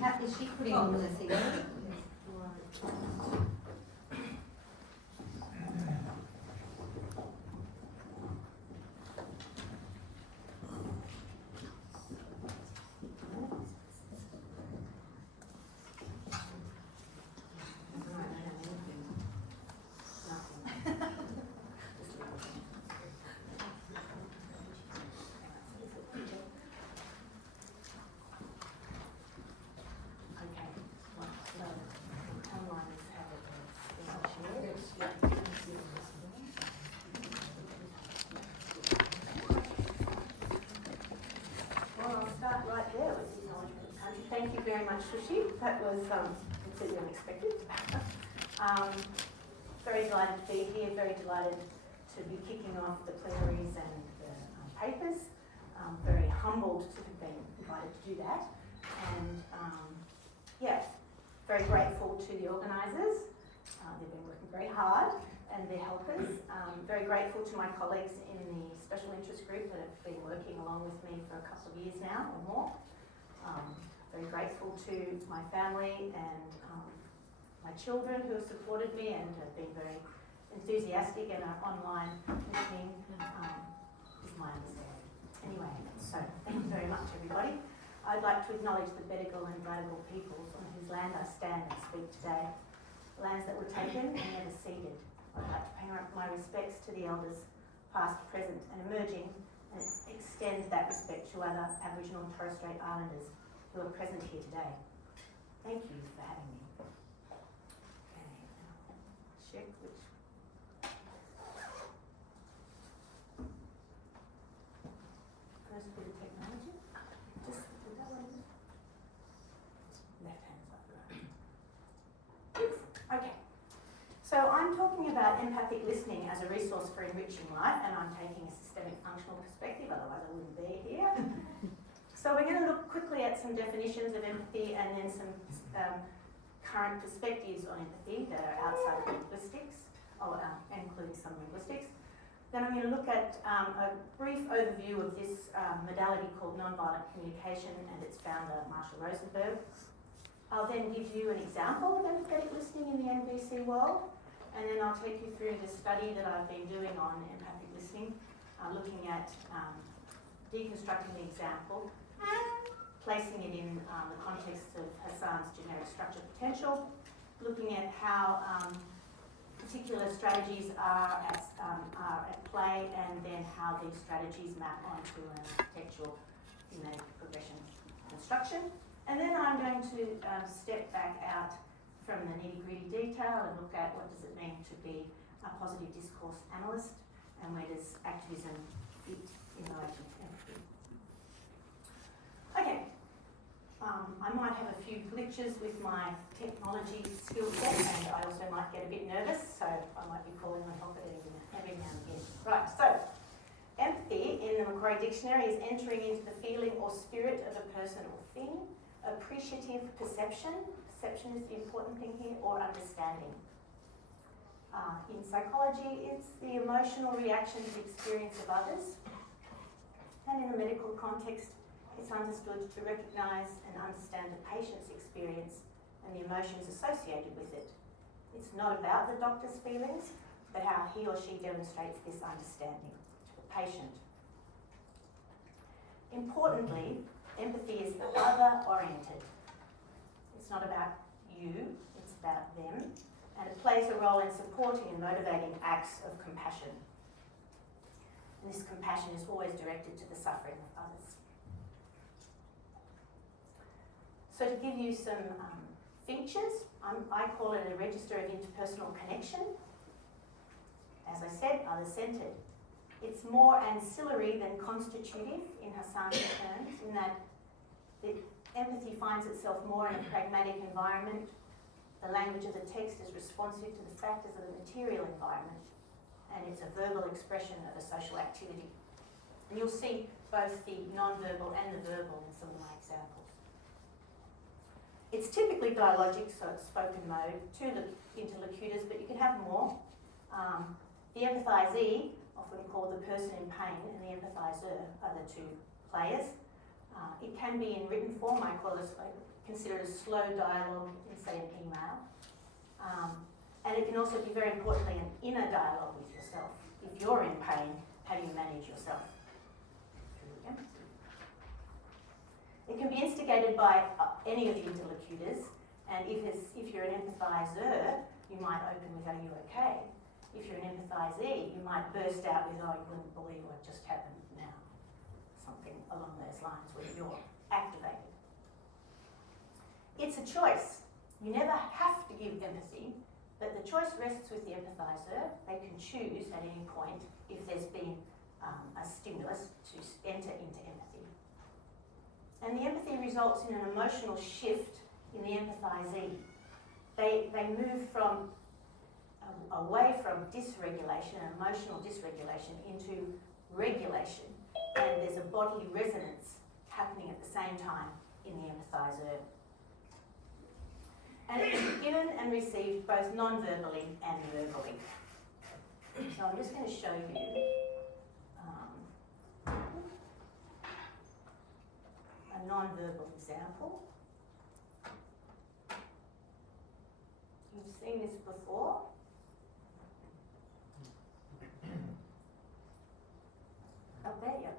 Is she putting on the thing? Thank you very much, Sushi. That was completely unexpected. Very delighted to be here, very delighted to be kicking off the plenaries and the papers. Very humbled to have been invited to do that. And yeah, very grateful to the organisers. They've been working very hard, and their helpers. Very grateful to my colleagues in the special interest group that have been working along with me for a couple of years now or more. Very grateful to my family and my children who have supported me and have been very enthusiastic and are online listening, is my understanding. Anyway, so thank you very much, everybody. I'd like to acknowledge the Bedegal and Gadigal peoples on whose land I stand and speak today. Lands that were taken and never ceded. I'd like to pay my respects to the elders, past, present and emerging, and extend that respect to other Aboriginal and Torres Strait Islanders who are present here today. Thank you for having me. Okay, now check which. First bit of technology. Just put that one in. Left hand side, right. Okay. So I'm talking about empathic listening as a resource for enriching life, and I'm taking a systemic functional perspective, otherwise I wouldn't be here. So we're going to look quickly at some definitions of empathy and then some current perspectives on empathy that are outside of linguistics, including some linguistics. Then I'm going to look at a brief overview of this modality called nonviolent communication and its founder, Marshall Rosenberg. I'll then give you an example of empathetic listening in the NVC world, and then I'll take you through the study that I've been doing on empathic listening, looking at deconstructing the example, placing it in the context of Hassan's generic structure potential, looking at how particular strategies are at play, and then how these strategies map onto an architectural thematic progression construction. And then I'm going to step back out from the nitty-gritty detail and look at what does it mean to be a positive discourse analyst, and where does activism fit in relation to empathy. Okay, I might have a few glitches with my technology skill set, and I also might get a bit nervous, so I might be calling on help at every now and again. Right, so empathy in the Macquarie Dictionary is entering into the feeling or spirit of a person or thing, appreciative perception is the important thing here, or understanding. In psychology, it's the emotional reaction to the experience of others, and in the medical context, it's understood to recognise and understand the patient's experience and the emotions associated with it. It's not about the doctor's feelings, but how he or she demonstrates this understanding to the patient. Importantly, empathy is other-oriented. It's not about you, it's about them, and it plays a role in supporting and motivating acts of compassion. And this compassion is always directed to the suffering of others. So to give you some features, I call it a register of interpersonal connection. As I said, other-centred. It's more ancillary than constitutive in Hassan's terms, in that the empathy finds itself more in a pragmatic environment. The language of the text is responsive to the factors of the material environment, and it's a verbal expression of a social activity. And you'll see both the non-verbal and the verbal in some of my examples. It's typically dialogic, so it's spoken mode, two interlocutors, but you can have more. The empathizee, often called the person in pain, and the empathizer are the two players. It can be in written form. I consider it a slow dialogue in, say, an email. And it can also be, very importantly, an inner dialogue with yourself. If you're in pain, how do you manage yourself? Through empathy. It can be instigated by any of the interlocutors, and if you're an empathizer, you might open with, "Are you okay?" If you're an empathizee, you might burst out with, "Oh, you wouldn't believe what just happened now." Something along those lines where you're activated. It's a choice. You never have to give empathy, but the choice rests with the empathizer. They can choose at any point if there's been a stimulus to enter into empathy. And the empathy results in an emotional shift in the empathizee. They move from away from dysregulation and emotional dysregulation into regulation, and there's a bodily resonance happening at the same time in the empathizer. And it's given and received both non-verbally and verbally. So I'm just going to show you a non-verbal example. You've seen this before. Up there, yep.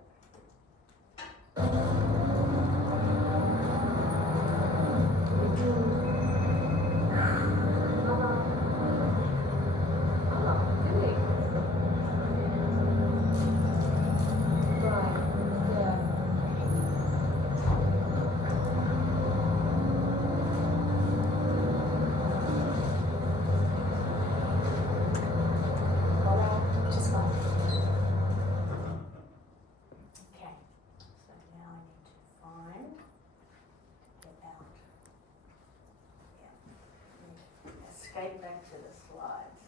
Escape back to the slides.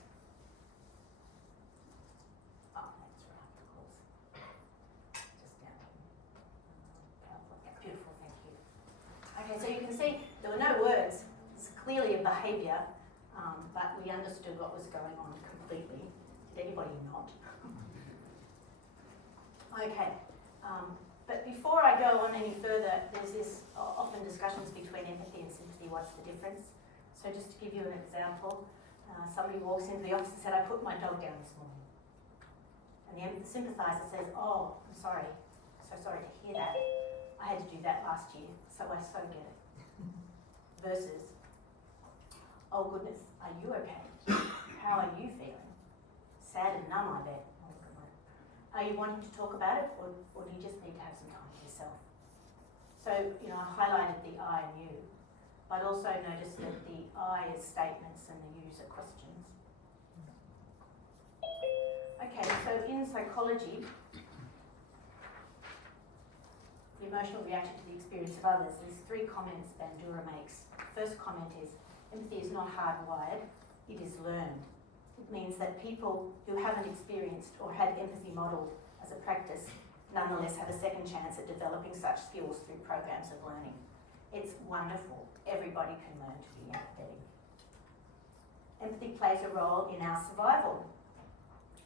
Oh, that's right, of course. Just down here. Beautiful, thank you. Okay, so you can see there were no words. It's clearly a behaviour, but we understood what was going on completely. Did anybody not? Okay, but before I go on any further, there's this often discussions between empathy and sympathy. What's the difference? So just to give you an example, somebody walks into the office and said, "I put my dog down this morning." And the sympathiser says, "Oh, I'm sorry, so sorry to hear that. I had to do that last year, so I so get it." Versus, "Oh goodness, are you okay? How are you feeling? Sad and numb, I bet. Are you wanting to talk about it, or do you just need to have some time for yourself?" So, I highlighted the I and you. But also notice that the I is statements and the U's are questions. Okay, so in psychology, the emotional reaction to the experience of others, there's 3 comments Bandura makes. First comment is, empathy is not hardwired, it is learned. It means that people who haven't experienced or had empathy modelled as a practice nonetheless have a second chance at developing such skills through programs of learning. It's wonderful. Everybody can learn to be empathetic. Empathy plays a role in our survival.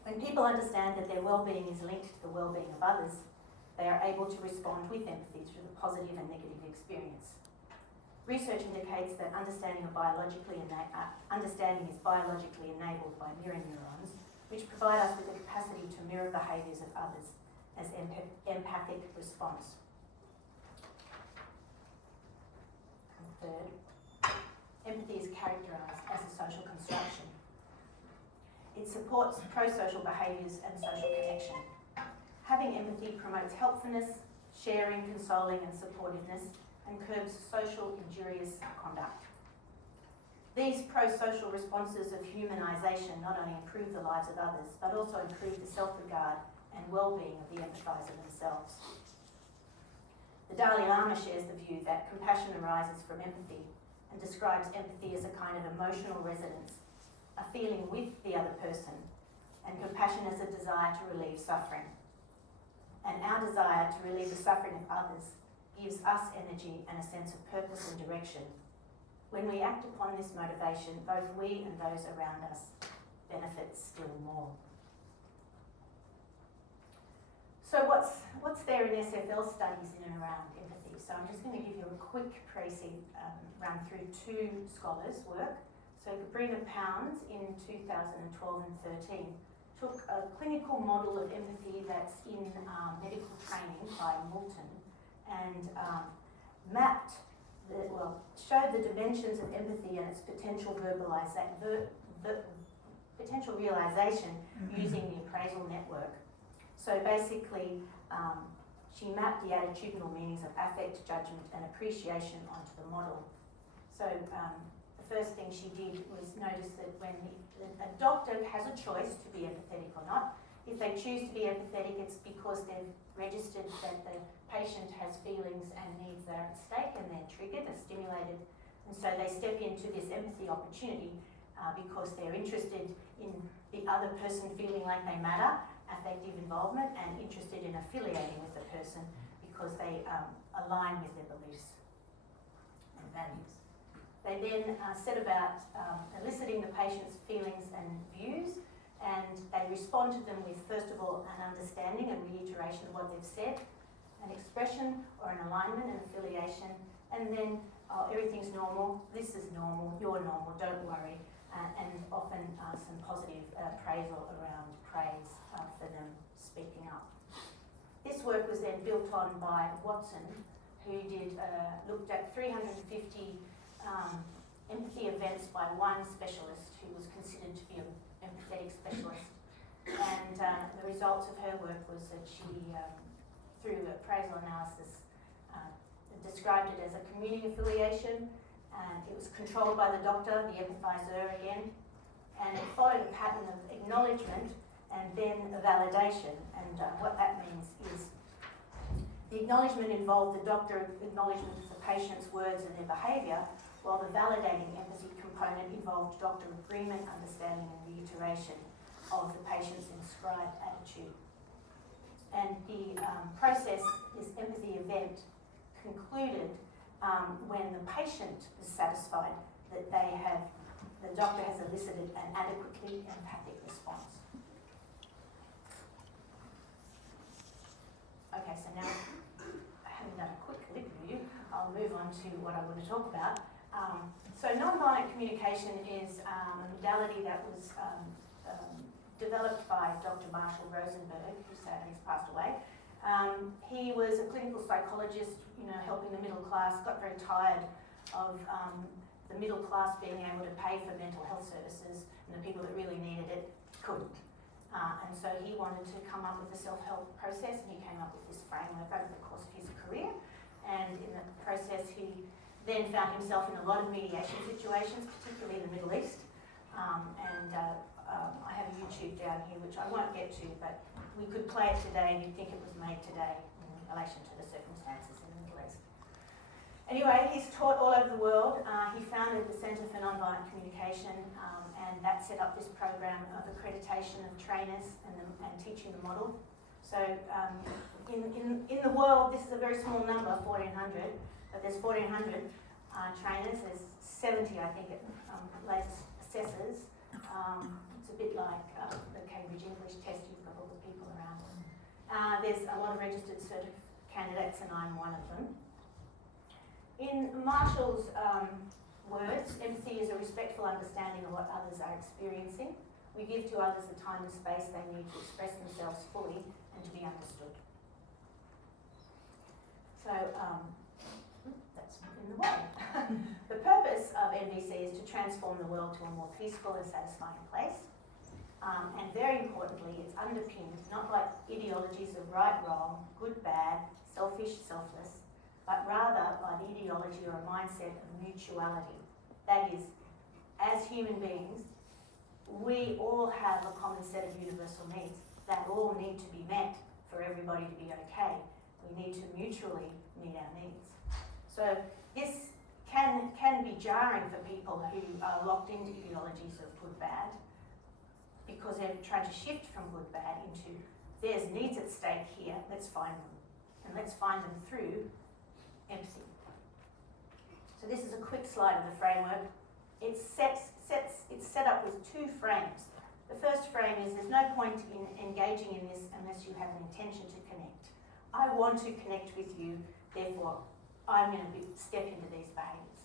When people understand that their well-being is linked to the well-being of others, they are able to respond with empathy through the positive and negative experience. Research indicates that understanding is biologically enabled by mirror neurons, which provide us with the capacity to mirror behaviours of others as empathic response. Third, empathy is characterised as a social construction. It supports pro-social behaviours and social connection. Having empathy promotes helpfulness, sharing, consoling and supportiveness, and curbs social injurious conduct. These pro-social responses of humanisation not only improve the lives of others, but also improve the self-regard and well-being of the empathiser themselves. The Dalai Lama shares the view that compassion arises from empathy and describes empathy as a kind of emotional resonance, a feeling with the other person, and compassion as a desire to relieve suffering. And our desire to relieve the suffering of others gives us energy and a sense of purpose and direction. When we act upon this motivation, both we and those around us benefit still more. So what's there in SFL studies in and around empathy? So I'm just going to give you a quick run through two scholars' work. So Sabrina Pounds in 2012 and 13 took a clinical model of empathy that's in medical training by Moulton and showed the dimensions of empathy and its potential potential realization using the appraisal network. So basically, she mapped the attitudinal meanings of affect, judgment, and appreciation onto the model. So the first thing she did was notice that when a doctor has a choice to be empathetic or not, if they choose to be empathetic, it's because they've registered that the patient has feelings and needs that are at stake and they're triggered, they're stimulated, and so they step into this empathy opportunity because they're interested in the other person feeling like they matter, affective involvement, and interested in affiliating with the person because they align with their beliefs and values. They then set about eliciting the patient's feelings and views, and they respond to them with, first of all, an understanding and reiteration of what they've said, an expression or an alignment and affiliation, and then everything's normal, this is normal, you're normal, don't worry, and often some positive appraisal around praise for them speaking up. This work was then built on by Watson, who looked at 350 empathy events by one specialist who was considered to be an empathetic specialist. And the results of her work was that she, through appraisal analysis, described it as a communing affiliation, and it was controlled by the doctor, the empathizer again, and it followed a pattern of acknowledgement and then a validation. And what that means is the acknowledgement involved the doctor acknowledgement of the patient's words and their behaviour, while the validating empathy component involved doctor agreement, understanding and reiteration of the patient's inscribed attitude. And the process, this empathy event, concluded when the patient is satisfied that the doctor has elicited an adequately empathic response. Okay, so now, having done a quick lip review, I'll move on to what I want to talk about. So nonviolent communication is a modality that was developed by Dr. Marshall Rosenberg, who sadly has passed away. He was a clinical psychologist, helping the middle class, got very tired of the middle class being able to pay for mental health services, and the people that really needed it couldn't. And so he wanted to come up with a self-help process, and he came up with this framework over the course of his career. And in the process, he then found himself in a lot of mediation situations, particularly in the Middle East. I have a YouTube down here, which I won't get to, but we could play it today and you'd think it was made today in relation to the circumstances in the Middle East. Anyway, he's taught all over the world. He founded the Centre for Nonviolent Communication, and that set up this program of accreditation of trainers and teaching the model. So in the world, this is a very small number, 1,400, but there's 1,400 trainers. There's 70, I think, latest assessors. It's a bit like the Cambridge English test, you've got all the people around. There's a lot of registered candidates, and I'm one of them. In Marshall's words, empathy is a respectful understanding of what others are experiencing. We give to others the time and space they need to express themselves fully and to be understood. So, that's in the way. The purpose of NVC is to transform the world to a more peaceful and satisfying place. And very importantly, it's underpinned not by ideologies of right, wrong, good, bad, selfish, selfless, but rather by the ideology or a mindset of mutuality. That is, as human beings, we all have a common set of universal needs that all need to be met for everybody to be okay. We need to mutually meet our needs. So this can be jarring for people who are locked into ideologies of good, bad, because they're trying to shift from good, bad into there's needs at stake here, let's find them. And let's find them through empathy. So this is a quick slide of the framework. It's set up with two frames. The first frame is there's no point in engaging in this unless you have an intention to connect. I want to connect with you, therefore I'm going to step into these behaviours.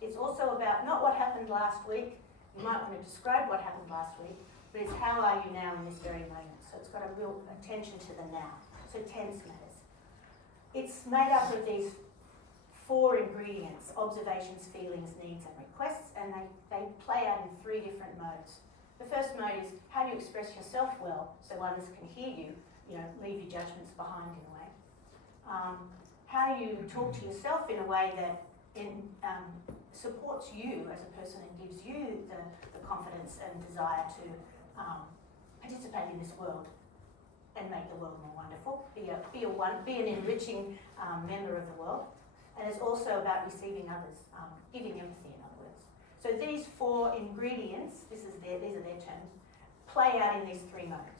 It's also about not what happened last week. You might want to describe what happened last week, but it's how are you now in this very moment. So it's got a real attention to the now. So tense matters. It's made up of these 4 ingredients: observations, feelings, needs and requests, and they play out in 3 different modes. The first mode is how do you express yourself well so others can hear you, leave your judgments behind in a way. How do you talk to yourself in a way that supports you as a person and gives you the confidence and desire to participate in this world and make the world more wonderful, be an enriching member of the world. And it's also about receiving others, giving empathy in other words. So these 4 ingredients, these are their terms, play out in these 3 modes.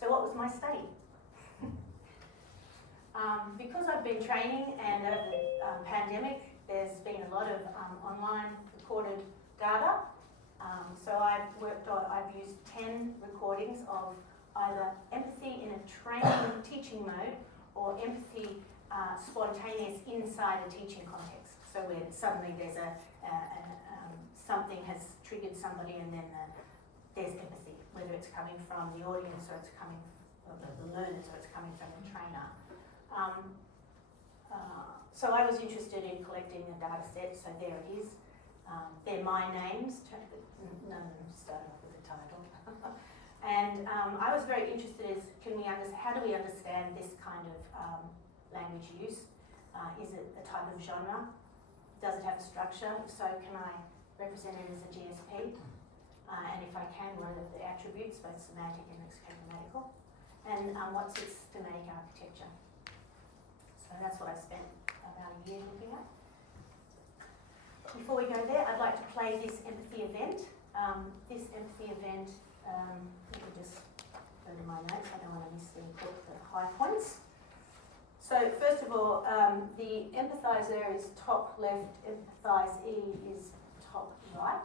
So what was my study? Because I've been training and over the pandemic, there's been a lot of online recorded data. So I've used 10 recordings of either empathy in a training teaching mode or empathy spontaneous inside a teaching context. So where suddenly there's something has triggered somebody and then there's empathy, whether it's coming from the audience or it's coming from the learners or it's coming from the trainer. So I was interested in collecting a data set, so there it is. They're my names, none of them start off with a title. And I was very interested in how do we understand this kind of language use? Is it a type of genre? Does it have a structure? If so, can I represent it as a GSP? And if I can, what are the attributes, both semantic and lexicographical? And what's its thematic architecture? So that's what I spent about a year looking at. Before we go there, I'd like to play this empathy event. This empathy event, let me just go to my notes, I don't want to miss the high points. So first of all, the empathizer is top left, empathizee is top right.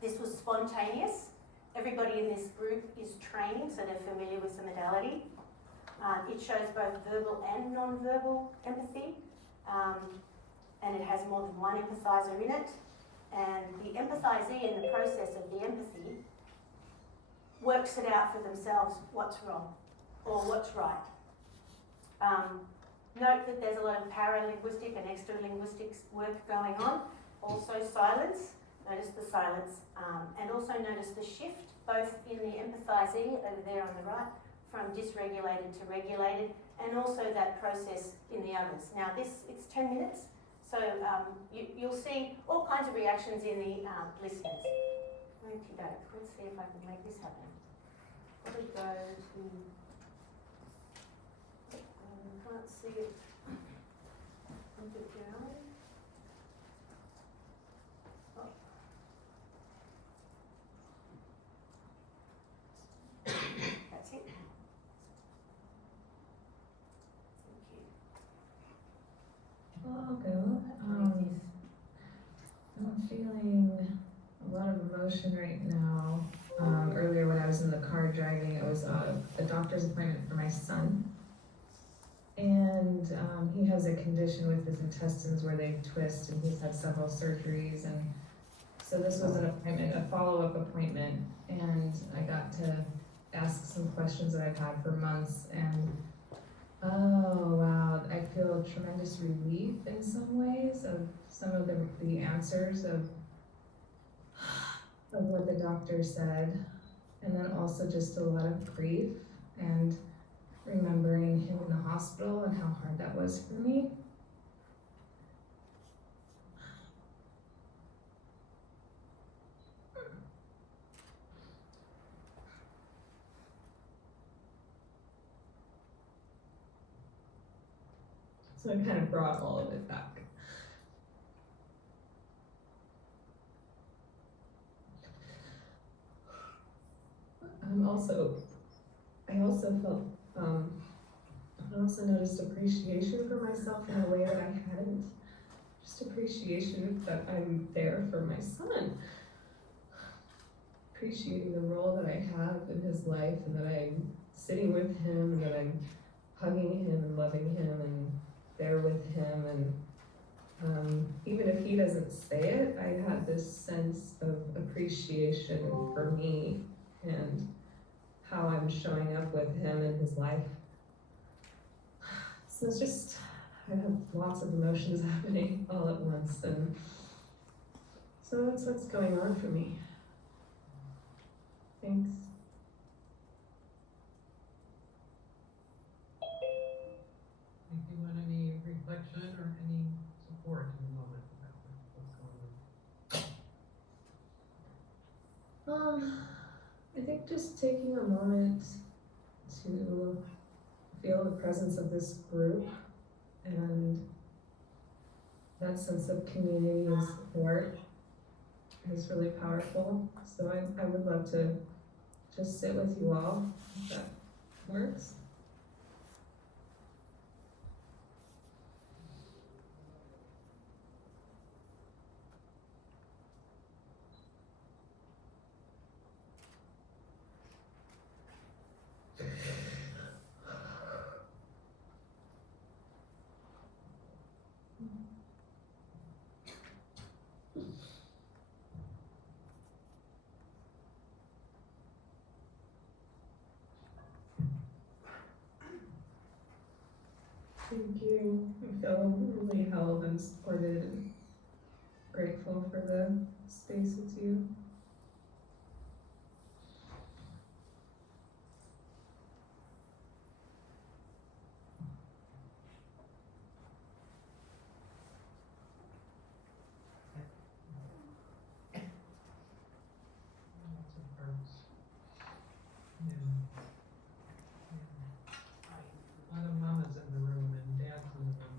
This was spontaneous. Everybody in this group is trained, so they're familiar with the modality. It shows both verbal and non-verbal empathy, and it has more than one empathizer in it. And the empathizee in the process of the empathy works it out for themselves what's wrong or what's right. Note that there's a lot of paralinguistic and extra-linguistic work going on. Also silence, notice the silence, and also notice the shift, both in the empathizee over there on the right, from dysregulated to regulated, and also that process in the others. Now it's 10 minutes, so you'll see all kinds of reactions in the listeners. Okey-doke, let's see if I can make this happen. Let me go to, can't see it. Oh. That's it. Well, I'll go. I'm feeling a lot of emotion right now. Earlier when I was in the car driving, it was a doctor's appointment for my son. And he has a condition with his intestines where they twist, and he's had several surgeries. And so this was an appointment, a follow-up appointment, and I got to ask some questions that I've had for months. And oh wow, I feel tremendous relief in some ways of some of the answers of what the doctor said, and then also just a lot of grief and remembering him in the hospital and how hard that was for me. So I kind of brought all of it back. I also noticed appreciation for myself in a way that I hadn't. Just appreciation that I'm there for my son. appreciating the role that I have in his life, and that I'm sitting with him, and that I'm hugging him and loving him and there with him. And even if he doesn't say it, I had this sense of appreciation for me and how I'm showing up with him in his life. So it's just, I have lots of emotions happening all at once, and so that's what's going on for me. Thanks. If you want any reflection or any support in the moment about what's going on. I think just taking a moment to feel the presence of this group and that sense of community and support is really powerful. So I would love to just sit with you all, if that works. Thank you. I feel really held and supported and grateful for the space with you. Lots of parts. Yeah. A lot of mamas in the room and dads in the room.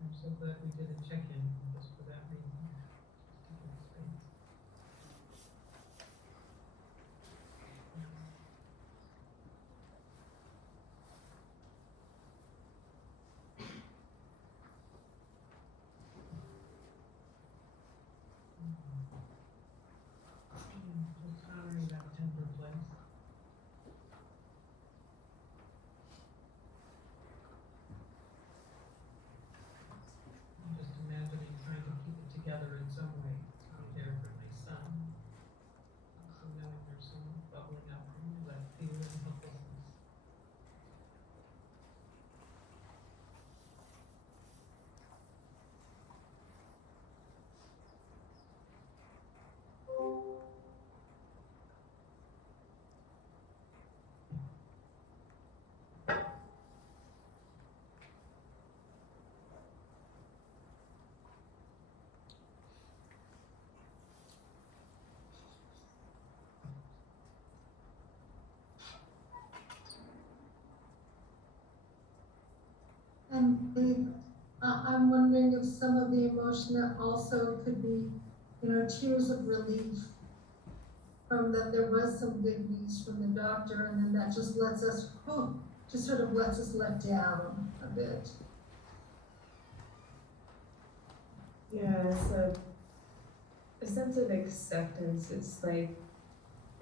I'm so glad we did a check-in just for that reason. Just to give space. Just honoring that tender place. I'm just imagining trying to keep it together in some way. I'm there for my son. So knowing there's someone bubbling up from me, that fear and helplessness. And I'm wondering if some of the emotion that also could be, tears of relief from that there was some good news from the doctor, and then that just lets us, just sort of lets us let down a bit. Yeah, it's a sense of acceptance. It's like,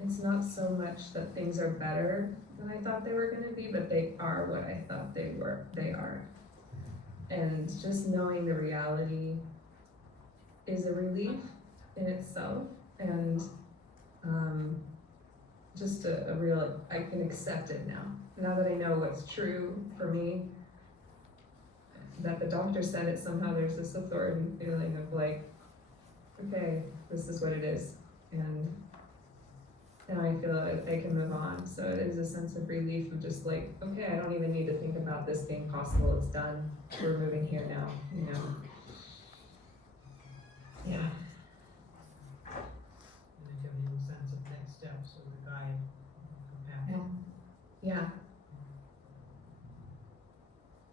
it's not so much that things are better than I thought they were gonna be, but they are what I thought they are. And just knowing the reality is a relief in itself, and just a real, I can accept it now. Now that I know what's true for me, that the doctor said it, somehow there's this authority feeling of like, okay, this is what it is. And now I feel that I can move on. So it is a sense of relief of just like, okay, I don't even need to think about this being possible. It's done. We're moving here now, Yeah. And it gives you a sense of next steps or the guide, compassion. Yeah.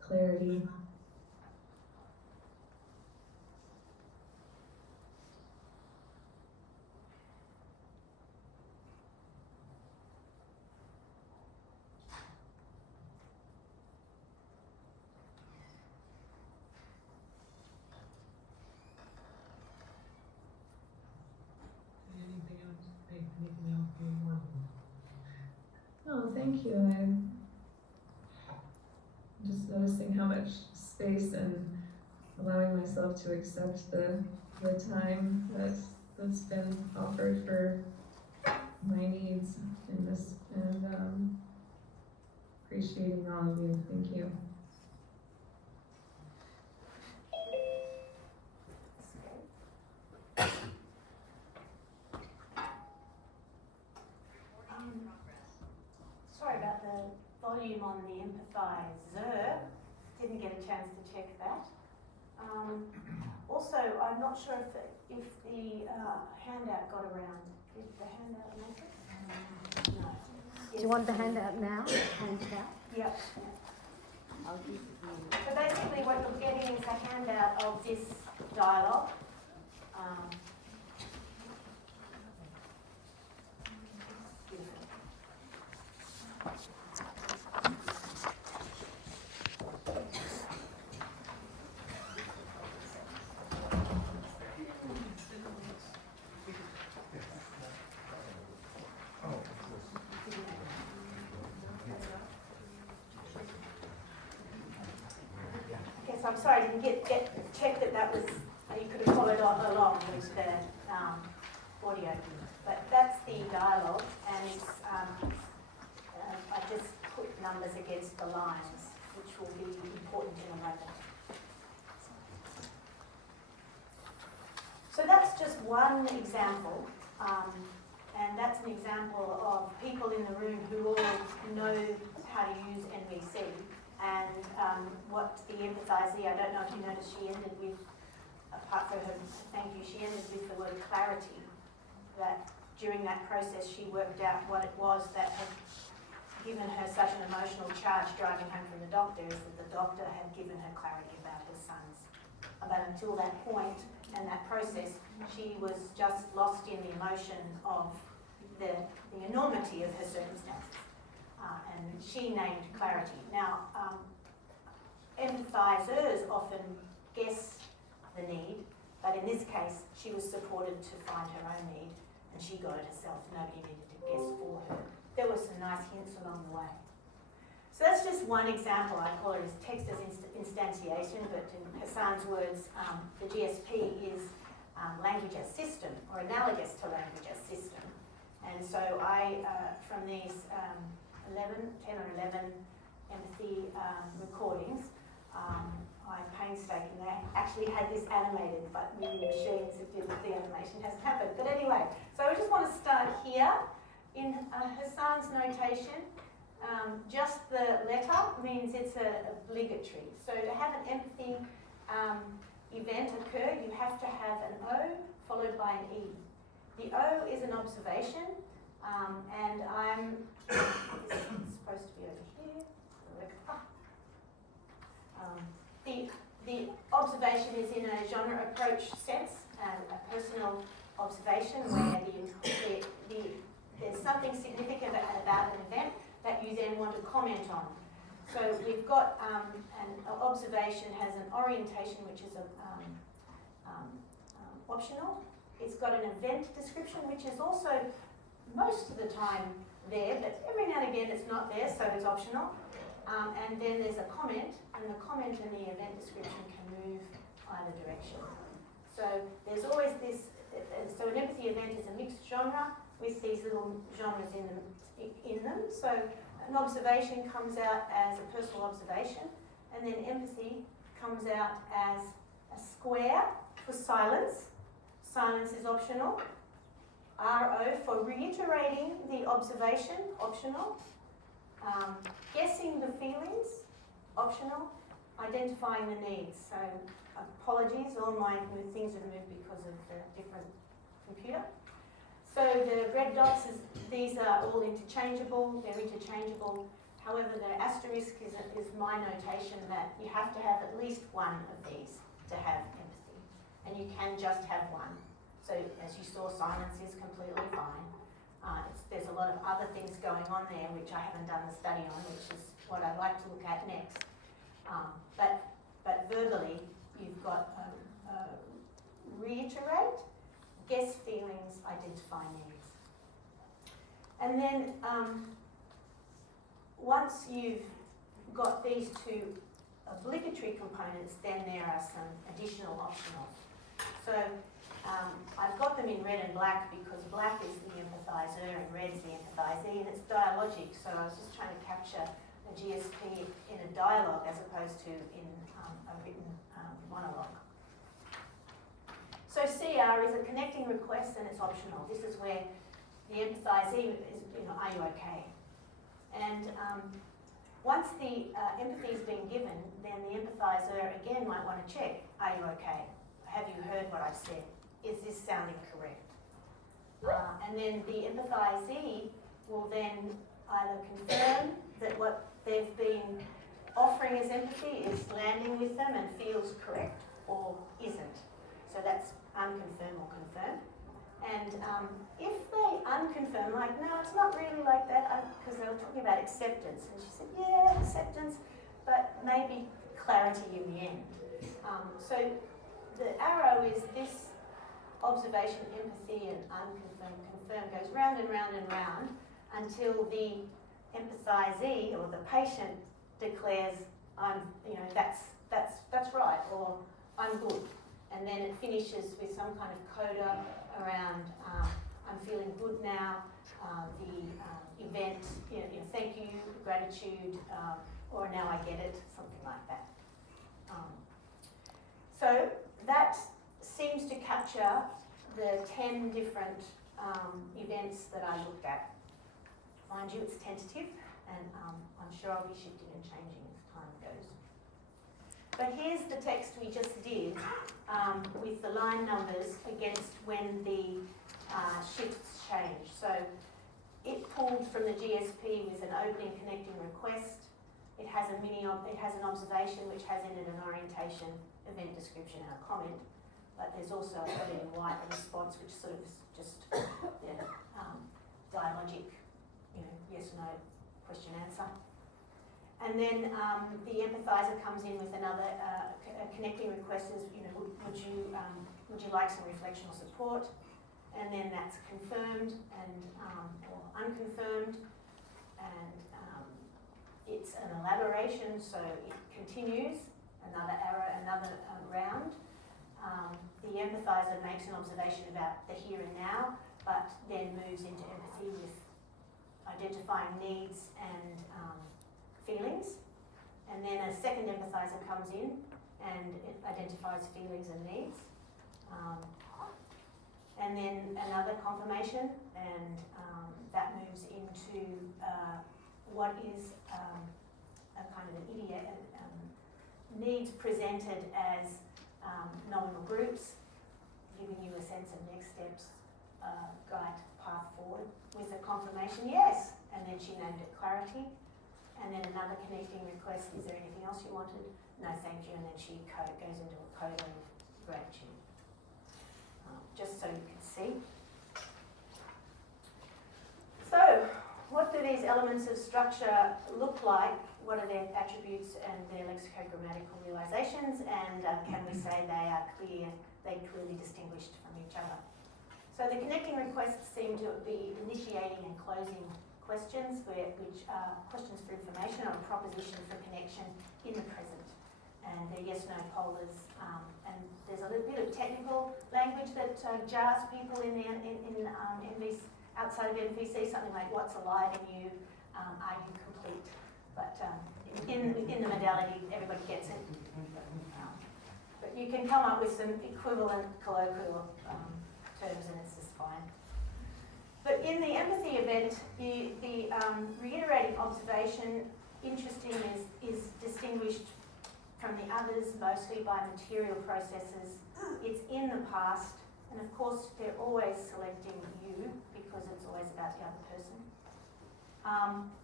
Clarity. thank you. I'm just noticing how much space and allowing myself to accept the time that's been offered for my needs in this, and appreciating all of you. Thank you. Sorry about the volume on the empathizer. Didn't get a chance to check that. Also, I'm not sure if the handout got around. Did the handout make it? No. Do you want the handout now? Handout? Yep. I'll give you. So basically what you're getting is a handout of this dialogue. Okay, so I'm sorry, I didn't get check that was, you could have followed on along with the audio. But that's the dialogue, and it's, I just put numbers against the lines, which will be important in a moment. So that's just one example, and that's an example of people in the room who all know how to use NVC. And what the empathizer, I don't know if you noticed, she ended with, apart from her thank you, she ended with the word clarity. That during that process she worked out what it was that had given her such an emotional charge driving home from the doctor, is that the doctor had given her clarity about her sons. But until that point and that process, she was just lost in the emotion of the enormity of her circumstances. And she named clarity. Now, empathizers often guess the need, but in this case, she was supported to find her own need, and she got it herself. Nobody needed to guess for her. There were some nice hints along the way. So that's just one example. I call it as text as instantiation, but in Hassan's words, the GSP is language as system, or analogous to language as system. And so I, from these 10 or 11 empathy recordings, I painstakingly actually had this animated, but with the machines it didn't, the animation hasn't happened. But anyway, so I just want to start here in Hassan's notation. Just the letter means it's obligatory. So to have an empathy event occur, you have to have an O followed by an E. The O is an observation, and it's supposed to be over here. The observation is in a genre approach sense, a personal observation where there's something significant about an event that you then want to comment on. So we've got an observation has an orientation which is optional. It's got an event description which is also most of the time there, but every now and again it's not there, so it's optional. And then there's a comment, and the comment and the event description can move either direction. So there's always this, so an empathy event is a mixed genre with these little genres in them. So an observation comes out as a personal observation, and then empathy comes out as a square for silence. Silence is optional. RO for reiterating the observation, optional. Guessing the feelings, optional. Identifying the needs. So apologies, all my things have moved because of the different computer. So the red dots, these are all interchangeable, they're interchangeable. However, the asterisk is my notation that you have to have at least one of these to have empathy. And you can just have one. So as you saw, silence is completely fine. There's a lot of other things going on there which I haven't done the study on, which is what I'd like to look at next. But verbally, you've got reiterate, guess feelings, identify needs. And then once you've got these two obligatory components, then there are some additional optionals. So I've got them in red and black because black is the empathiser and red is the empathizee, and it's dialogic. So I was just trying to capture a GSP in a dialogue as opposed to in a written monologue. So CR is a connecting request and it's optional. This is where the empathizee is, are you okay? And once the empathy has been given, then the empathizer again might want to check, are you okay? Have you heard what I've said? Is this sounding correct? And then the empathizee will then either confirm that what they've been offering as empathy is landing with them and feels correct or isn't. So that's unconfirm or confirm. And if they unconfirm, like, no, it's not really like that, because they were talking about acceptance. And she said, yeah, acceptance, but maybe clarity in the end. So the arrow is this observation, empathy, and unconfirm, confirm goes round and round and round until the empathizee or the patient declares, that's right, or I'm good. And then it finishes with some kind of coda around I'm feeling good now, the event, thank you, gratitude, or now I get it, something like that. So that seems to capture the 10 different events that I looked at. Mind you, it's tentative, and I'm sure I'll be shifting and changing as time goes. But here's the text we just did with the line numbers against when the shifts change. So it pulled from the GSP with an opening connecting request. It has an observation which has in it an orientation, event description, and a comment. But there's also a in white a response, which sort of is just dialogic, yes, no, question, answer. And then the empathizer comes in with another connecting request is, would you like some reflection or support? And then that's confirmed and or unconfirmed, and it's an elaboration, so it continues. Another arrow, another round. The empathizer makes an observation about the here and now, but then moves into empathy with identifying needs and feelings. And then a second empathizer comes in and it identifies feelings and needs. And then another confirmation, and that moves into what is a kind of an idiot, needs presented as nominal groups, giving you a sense of next steps, guide path forward, with a confirmation, yes, and then she named it clarity. And then another connecting request, is there anything else you wanted? No, thank you, and then she goes into a coda of gratitude. Just so you can see. So, what do these elements of structure look like? What are their attributes and their lexicogrammatical realizations? And can we say they clearly distinguished from each other? So the connecting requests seem to be initiating and closing questions, which are questions for information or a proposition for connection in the present. And they're yes/no pollers, and there's a little bit of technical language that jars people in MVC, outside of MVC, something like what's alive in you, are you complete? But within the modality, everybody gets it. But you can come up with some equivalent colloquial terms, and it's just fine. But in the empathy event, the reiterating observation, interesting, is distinguished from the others mostly by material processes. It's in the past, and of course they're always selecting you because it's always about the other person.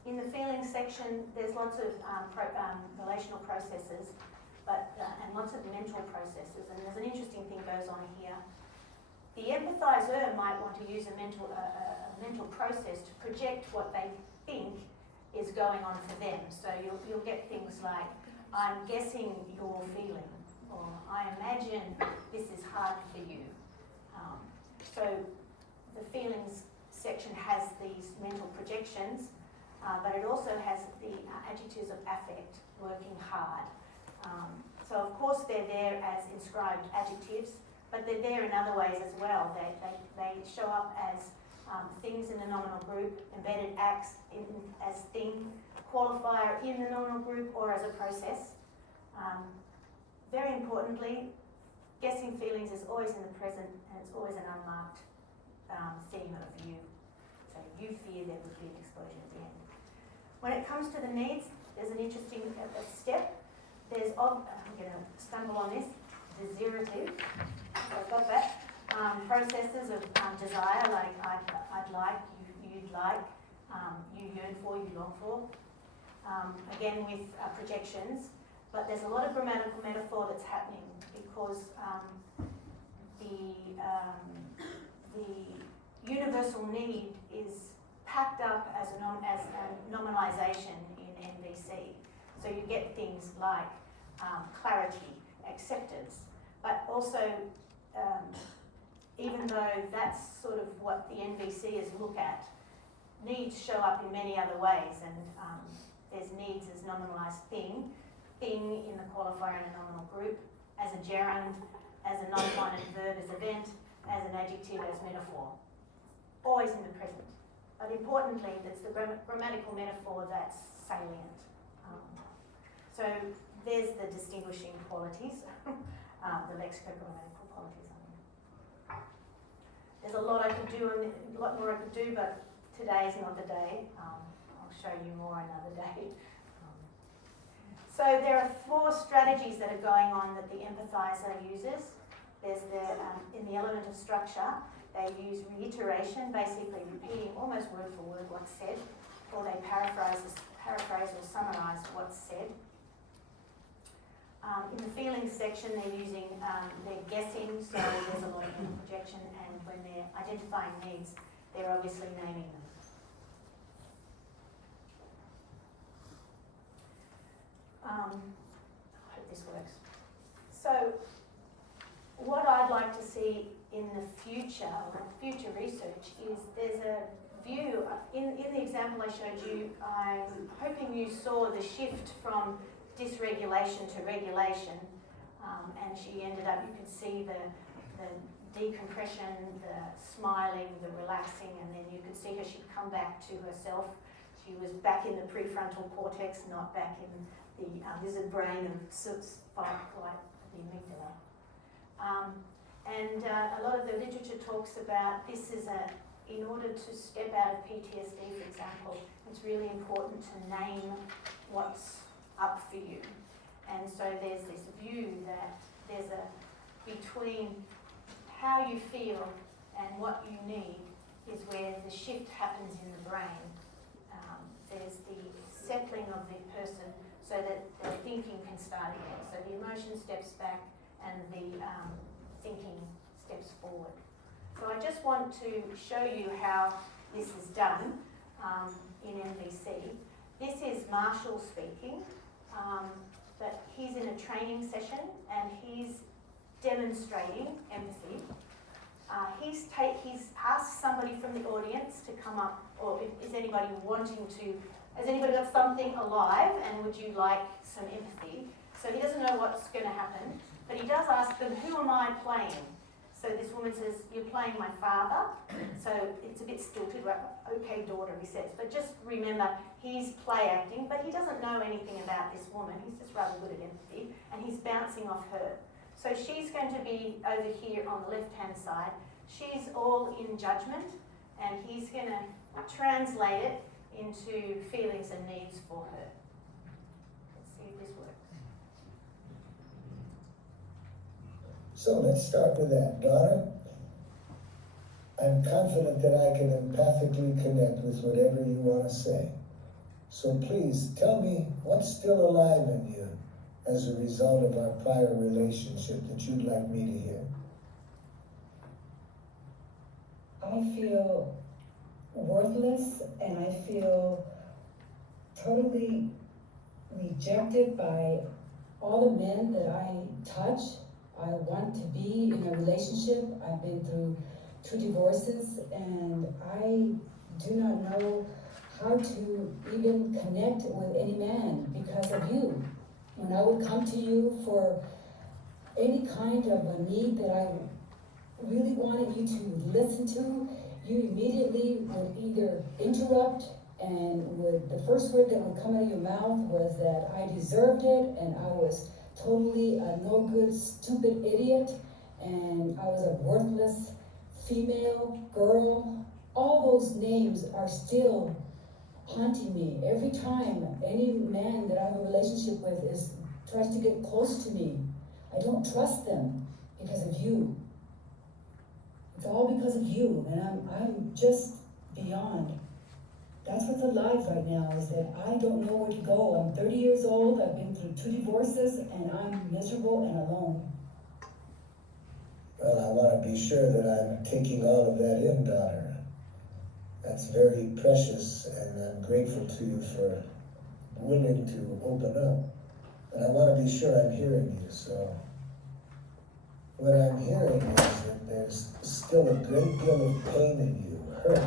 In the feelings section, there's lots of relational processes, and lots of mental processes, and there's an interesting thing goes on here. The empathizer might want to use a mental process to project what they think is going on for them. So you'll get things like, I'm guessing you're feeling, or I imagine this is hard for you. So the feelings section has these mental projections, but it also has the adjectives of affect, working hard. So of course they're there as inscribed adjectives, but they're there in other ways as well. They show up as things in the nominal group, embedded acts as thing, qualifier in the nominal group, or as a process. Very importantly, guessing feelings is always in the present, and it's always an unmarked theme of you. So you fear there would be an explosion at the end. When it comes to the needs, there's an interesting step. There's, I'm going to stumble on this, desirative, so I've got that. Processes of desire, like I'd like, you'd like, you yearn for, you long for. Again with projections, but there's a lot of grammatical metaphor that's happening because the universal need is packed up as a nominalization in NVC. So you get things like clarity, acceptance, but also even though that's sort of what the NVC is look at, needs show up in many other ways, and there's needs as nominalized thing in the qualifier in a nominal group, as a gerund, as a non-finite verb as event, as an adjective, as metaphor. Always in the present. But importantly, it's the grammatical metaphor that's salient. So there's the distinguishing qualities, the lexicogrammatical qualities. There's a lot I could do, and a lot more I could do, but today's not the day. I'll show you more another day. So there are 4 strategies that are going on that the empathizer uses. There's in the element of structure, they use reiteration, basically repeating almost word for word what's said, or they paraphrase or summarize what's said. In the feelings section, they're guessing, so there's a lot of projection, and when they're identifying needs, they're obviously naming them. I hope this works. So, what I'd like to see in the future, or future research, is there's a view, in the example I showed you, I'm hoping you saw the shift from dysregulation to regulation, and she ended up, you could see the decompression, the smiling, the relaxing, and then you could see her, she'd come back to herself. She was back in the prefrontal cortex, not back in the lizard brain of fight, flight, the amygdala. And a lot of the literature talks about this is in order to step out of PTSD, for example, it's really important to name what's up for you. And so there's this view that there's between how you feel and what you need is where the shift happens in the brain. There's the settling of the person so that the thinking can start again. So the emotion steps back and the thinking steps forward. So I just want to show you how this is done in NVC. This is Marshall speaking, but he's in a training session and he's demonstrating empathy. He's asked somebody from the audience to come up, or is anybody has anybody got something alive and would you like some empathy? So he doesn't know what's going to happen, but he does ask them, who am I playing? So this woman says, you're playing my father. So it's a bit stilted, right? Okay, daughter, he says. But just remember, he's play acting, but he doesn't know anything about this woman. He's just rather good at empathy, and he's bouncing off her. So she's going to be over here on the left-hand side. She's all in judgment, and he's going to translate it into feelings and needs for her. Let's see if this works. So let's start with that. Donna, I'm confident that I can empathically connect with whatever you want to say. So please tell me what's still alive in you as a result of our prior relationship that you'd like me to hear. I feel worthless and I feel totally rejected by all the men that I touch. I want to be in a relationship. I've been through 2 divorces and I do not know how to even connect with any man because of you. When I would come to you for any kind of a need that I really wanted you to listen to, you immediately would either interrupt and the first word that would come out of your mouth was that I deserved it and I was totally a no good, stupid idiot and I was a worthless female, girl. All those names are still haunting me. Every time any man that I have a relationship with tries to get close to me, I don't trust them because of you. It's all because of you, and I'm just beyond. That's what's alive right now, is that I don't know where to go. I'm 30 years old, I've been through 2 divorces, and I'm miserable and alone. Well, I want to be sure that I'm taking all of that in, daughter. That's very precious, and I'm grateful to you for willing to open up. But I want to be sure I'm hearing you, so what I'm hearing is that there's still a great deal of pain in you, hurt,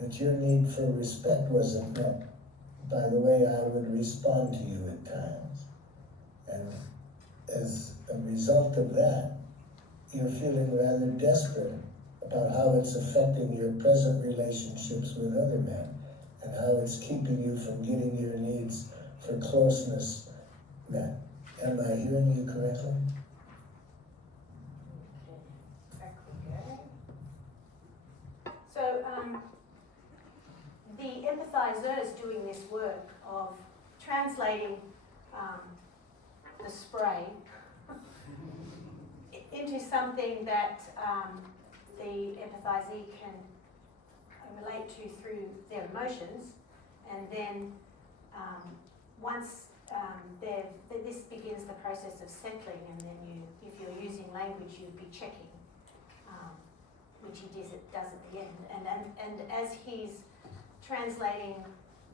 that your need for respect wasn't met by the way I would respond to you at times. And as a result of that, you're feeling rather desperate about how it's affecting your present relationships with other men and how it's keeping you from getting your needs for closeness met. Am I hearing you correctly? So, the empathizer is doing this work of translating the spray into something that the empathizee can relate to through their emotions, and then once this begins the process of settling, and then if you're using language, you'd be checking, which he does at the end, and as he's translating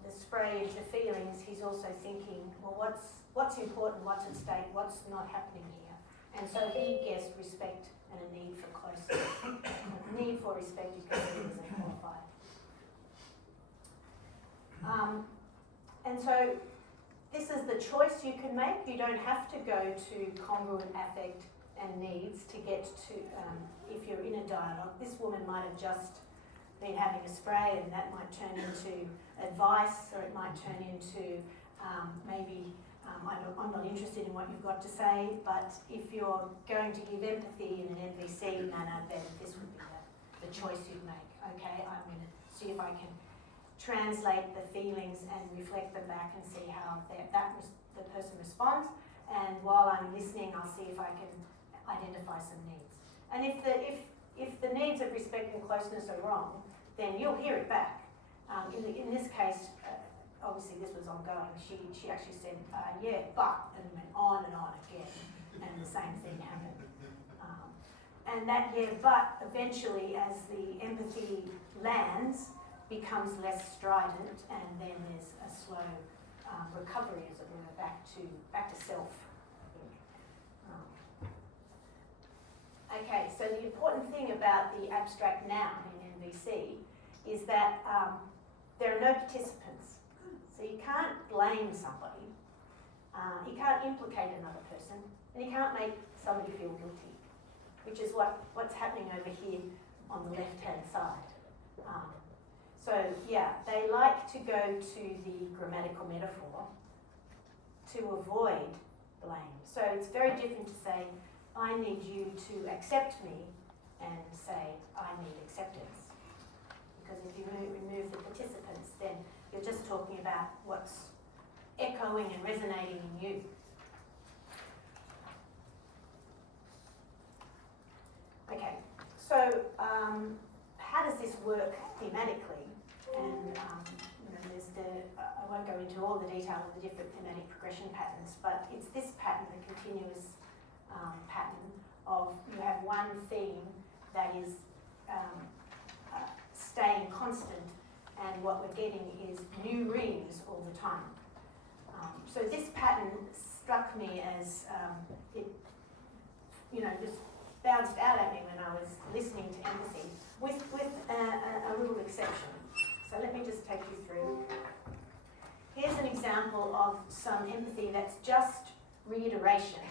the spray into feelings, he's also thinking, well, what's important, what's at stake, what's not happening here, and so he gets respect and a need for closeness. A need for respect you can see as unqualified. And so this is the choice you can make. You don't have to go to congruent affect and needs to get to, if you're in a dialogue. This woman might have just been having a spray and that might turn into advice, or it might turn into maybe I'm not interested in what you've got to say, but if you're going to give empathy in an MVC manner, then this would be the choice you'd make. Okay, I'm going to see if I can translate the feelings and reflect them back and see how the person responds. And while I'm listening, I'll see if I can identify some needs. And if the needs of respect and closeness are wrong, then you'll hear it back. In this case, obviously this was ongoing. She actually said, yeah, but, and went on and on again, and the same thing happened. And that yeah, but eventually, as the empathy lands, becomes less strident, and then there's a slow recovery, as it were, back to self. Okay, so the important thing about the abstract noun in NVC is that there are no participants. So you can't blame somebody, you can't implicate another person, and you can't make somebody feel guilty, which is what's happening over here on the left-hand side. So yeah, they like to go to the grammatical metaphor to avoid blame. So it's very different to say, I need you to accept me, and say, I need acceptance. Because if you remove the participants, then you're just talking about what's echoing and resonating in you. Okay, so how does this work thematically? And there's I won't go into all the detail of the different thematic progression patterns, but it's this pattern, the continuous pattern of you have one theme that is staying constant, and what we're getting is new rings all the time. So this pattern struck me as it, just bounced out at me when I was listening to empathy, with a little exception. So let me just take you through. Here's an example of some empathy that's just reiteration,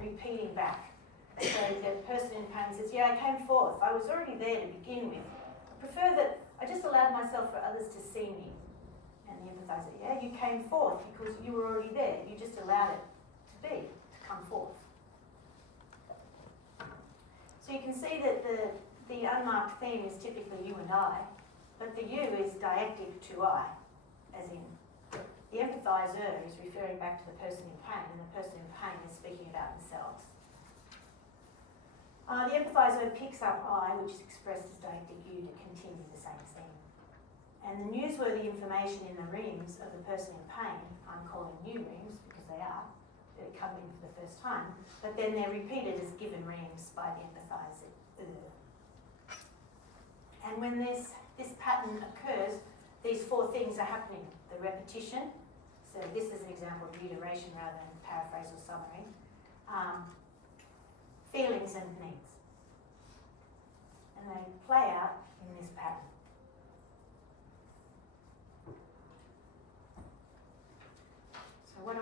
repeating back. So the person in pain says, yeah, I came forth. I was already there to begin with. I prefer that I just allowed myself for others to see me. And the empathizer, yeah, you came forth because you were already there. You just allowed it to be, to come forth. So you can see that the unmarked theme is typically you and I, but the you is diactic to I, as in the empathizer is referring back to the person in pain, and the person in pain is speaking about themselves. The empathizer picks up I, which is expressed as diactic you, to continue the same theme. And the newsworthy information in the reams of the person in pain, I'm calling new reams because they're coming for the first time, but then they're repeated as given reams by the empathizer. And when this pattern occurs, these four things are happening. The repetition, so this is an example of reiteration rather than paraphrase or summary. Feelings and needs. And they play out in this pattern. So how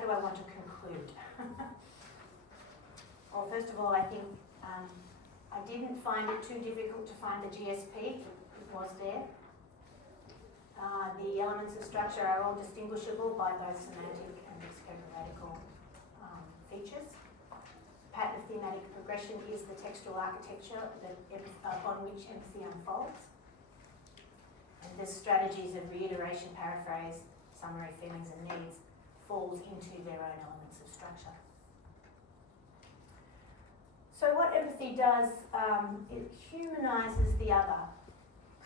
do I want to conclude? Well, first of all, I think I didn't find it too difficult to find the GSP. It was there. The elements of structure are all distinguishable by both semantic and lexicogrammatical features. Pattern of thematic progression is the textual architecture on which empathy unfolds. And the strategies of reiteration, paraphrase, summary, feelings and needs falls into their own elements of structure. So what empathy does, it humanises the other,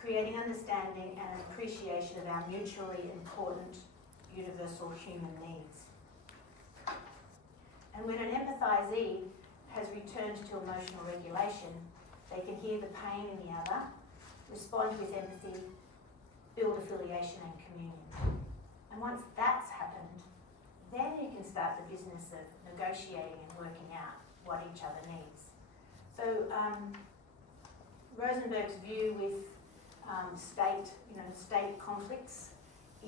creating understanding and an appreciation of our mutually important universal human needs. And when an empathizee has returned to emotional regulation, they can hear the pain in the other, respond with empathy, build affiliation and communion. And once that's happened, then you can start the business of negotiating and working out what each other needs. So Rosenberg's view with state conflicts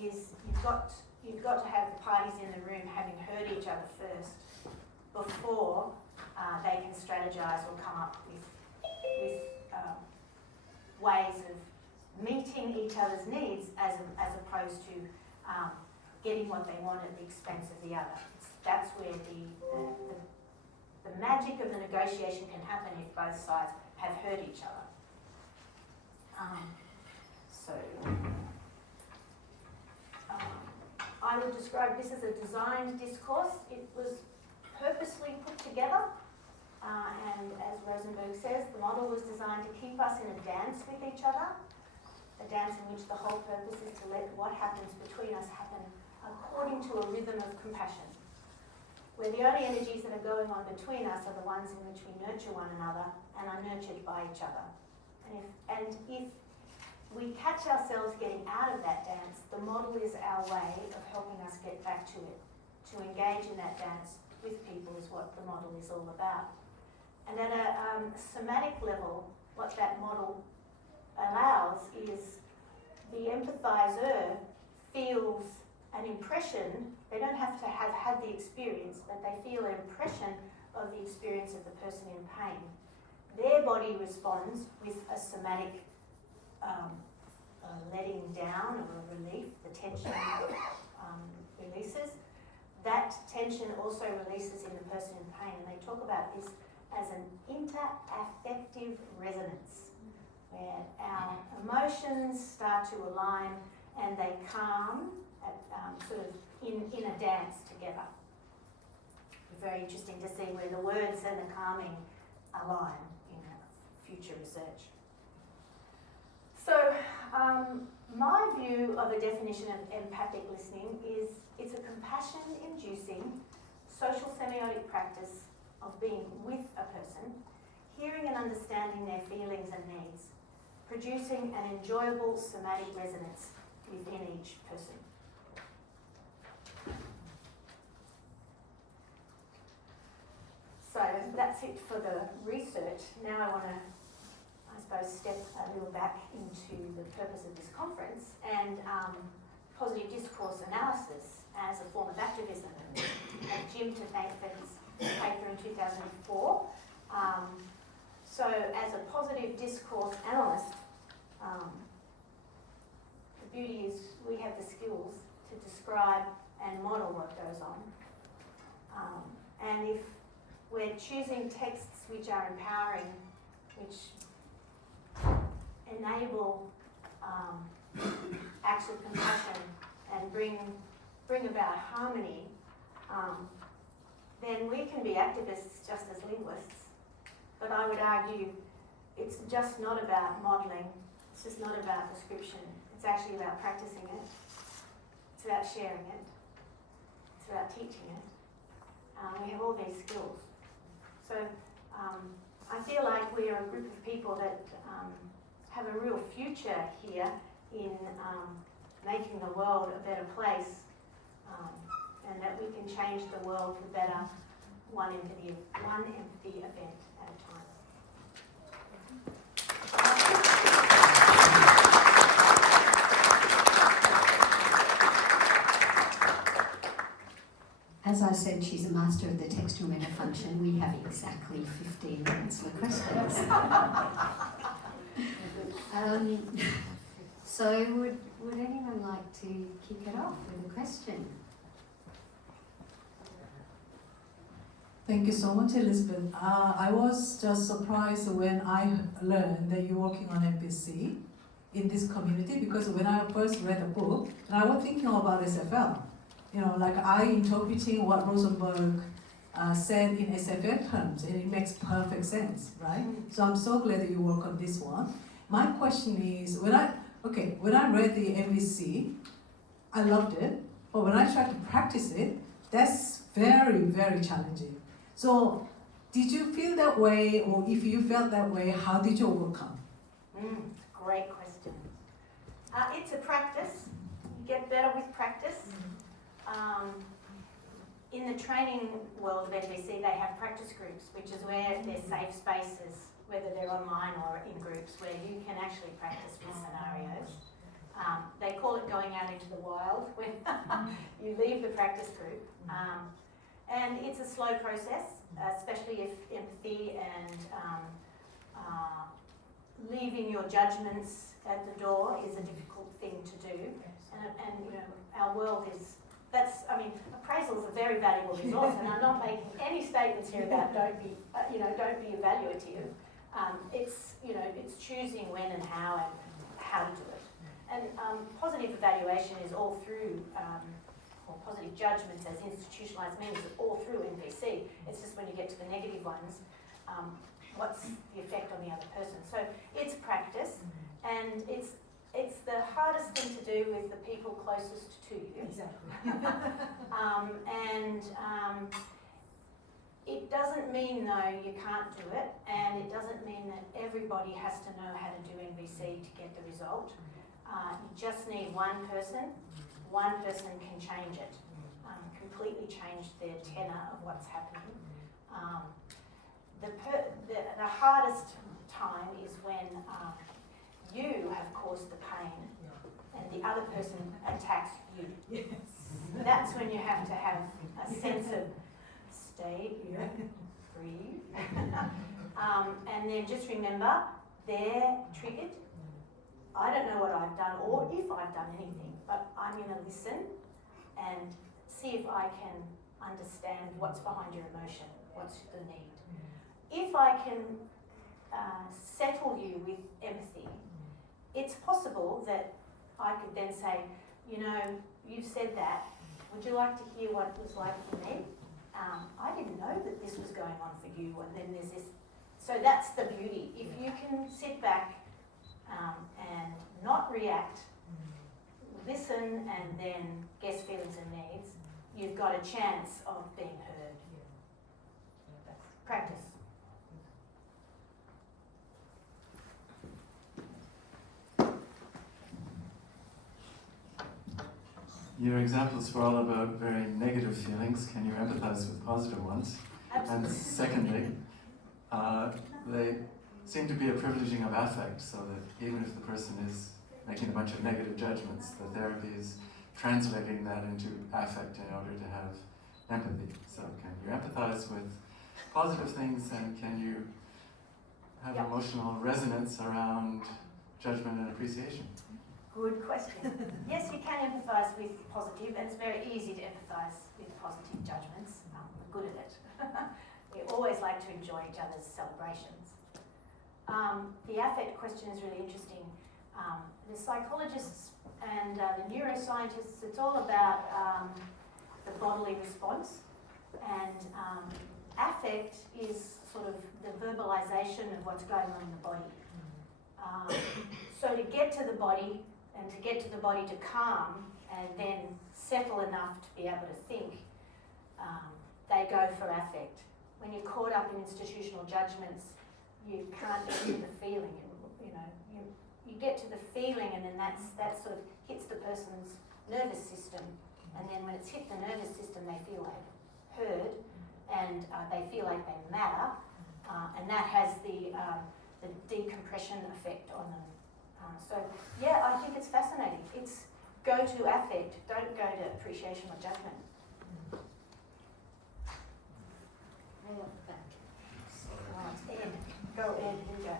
is you've got to have the parties in the room having heard each other first before they can strategize or come up with ways of meeting each other's needs as opposed to getting what they want at the expense of the other. That's where the magic of the negotiation can happen if both sides have heard each other. I would describe this as a designed discourse. It was purposely put together, and as Rosenberg says, the model was designed to keep us in a dance with each other, a dance in which the whole purpose is to let what happens between us happen according to a rhythm of compassion, where the only energies that are going on between us are the ones in which we nurture one another and are nurtured by each other. And if we catch ourselves getting out of that dance, the model is our way of helping us get back to it. To engage in that dance with people is what the model is all about. And at a somatic level, what that model allows is the empathizer feels an impression. They don't have to have had the experience, but they feel an impression of the experience of the person in pain. Their body responds with a somatic letting down or a relief. The tension releases. That tension also releases in the person in pain, and they talk about this as an interaffective resonance, where our emotions start to align and they calm at, sort of in a dance together. Very interesting to see where the words and the calming align in future research. So my view of a definition of empathic listening is it's a compassion-inducing social semiotic practice of being with a person, hearing and understanding their feelings and needs, producing an enjoyable somatic resonance within each person. So that's it for the research. Now I want to I suppose, step a little back into the purpose of this conference and positive discourse analysis as a form of activism. And Jim to thank for his paper in 2004. So as a positive discourse analyst, the beauty is we have the skills to describe and model what goes on. And if we're choosing texts which are empowering, which enable acts of compassion and bring about harmony, then we can be activists just as linguists. But I would argue it's just not about modelling, it's just not about description, it's actually about practicing it, it's about sharing it, it's about teaching it. We have all these skills. So I feel like we are a group of people that have a real future here in making the world a better place, and that we can change the world for better, one empathy event at a time. As I said, she's a master of the textual meta function. We have exactly 15 minutes for questions. So would anyone like to kick it off with a question? Thank you so much, Elizabeth. I was just surprised when I learned that you're working on MPC in this community, because when I first read the book, and I was thinking about SFL. You know, like I interpreting what Rosenberg said in SFL terms, and it makes perfect sense, right? So I'm so glad that you work on this one. My question is, when I read the MVC, I loved it, but when I tried to practice it, that's very, very challenging. So did you feel that way, or if you felt that way, how did you overcome? Great question. It's a practice. You get better with practice. In the training world of NVC, they have practice groups, which is where they're safe spaces, whether they're online or in groups, where you can actually practice with scenarios. They call it going out into the wild, when you leave the practice group. And it's a slow process, especially if empathy and leaving your judgments at the door is a difficult thing to do. And you know, our world is, appraisal is a very valuable resource, and I'm not making any statements here about don't be evaluative. It's choosing when and how to do it. And positive evaluation is all through, or positive judgments as institutionalised means is all through NPC. It's just when you get to the negative ones, what's the effect on the other person? So it's practice, and it's the hardest thing to do with the people closest to you. Exactly. It doesn't mean, though, you can't do it, and it doesn't mean that everybody has to know how to do NVC to get the result. You just need one person. One person can change it, completely change their tenor of what's happening. The hardest time is when you have caused the pain and the other person attacks you. Yes. That's when you have to have a sense of stay here, breathe, and then just remember they're triggered. I don't know what I've done or if I've done anything, but I'm going to listen and see if I can understand what's behind your emotion, what's the need. If I can settle you with empathy, it's possible that I could then say, you've said that, would you like to hear what it was like for me? I didn't know that this was going on for you, and then there's this. So that's the beauty. If you can sit back and not react, listen and then guess feelings and needs, you've got a chance of being heard. Practice. Your examples were all about very negative feelings. Can you empathize with positive ones? Absolutely. And secondly, seem to be a privileging of affect, so that even if the person is making a bunch of negative judgments, the therapy is translating that into affect in order to have empathy. So can you empathize with positive things, and can you have emotional resonance around judgment and appreciation? Good question. Yes, you can empathise with positive, and it's very easy to empathise with positive judgments. We're good at it. We always like to enjoy each other's celebrations. The affect question is really interesting. The psychologists and the neuroscientists, it's all about the bodily response, and affect is sort of the verbalisation of what's going on in the body. So to get to the body, and to get to the body to calm and then settle enough to be able to think, they go for affect. When you're caught up in institutional judgments, you can't get to the feeling. You get to the feeling, and then that sort of hits the person's nervous system, and then when it's hit the nervous system, they feel like heard, and they feel like they matter, and that has the decompression effect on them. So yeah, I think it's fascinating. It's go to affect, don't go to appreciation or judgment. Way up the back. Right, Ed. Go Ed, here you go.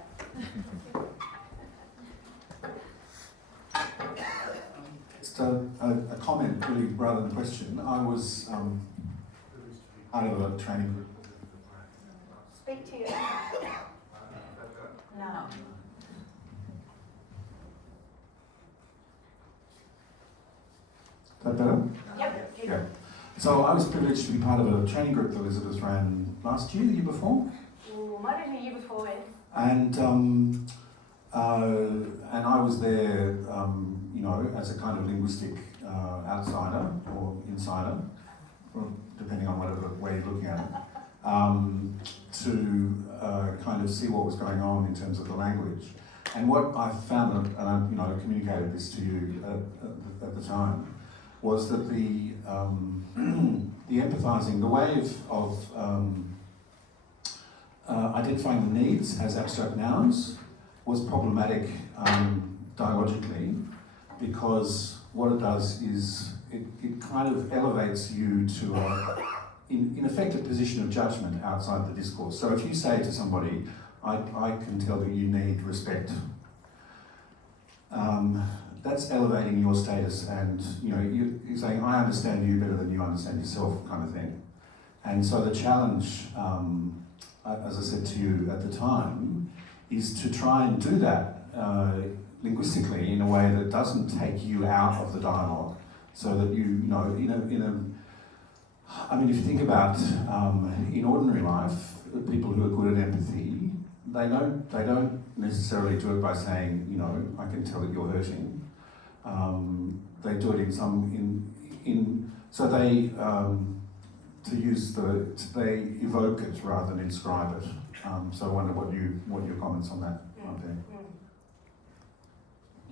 Just a comment, really, rather than a question. I was part of a training group. Speak to you. No. Is that better? Yep. Yeah. So I was privileged to be part of a training group that Elizabeth ran last year, the year before. Ooh, might have been the year before, Ed. And I was there, as a kind of linguistic outsider or insider, or depending on whatever way you're looking at it, to kind of see what was going on in terms of the language. And what I found, and I communicated this to you at the time, was that the empathizing, the way of identifying the needs as abstract nouns was problematic dialogically, because what it does is it kind of elevates you to in effect a position of judgment outside the discourse. So if you say to somebody, I can tell that you need respect, that's elevating your status, and you're saying, I understand you better than you understand yourself, kind of thing. And so the challenge, as I said to you at the time, is to try and do that linguistically in a way that doesn't take you out of the dialogue, so that I mean, if you think about in ordinary life, people who are good at empathy, they don't necessarily do it by saying, I can tell that you're hurting. They do it so they they evoke it rather than inscribe it. So I wonder what your comments on that are there.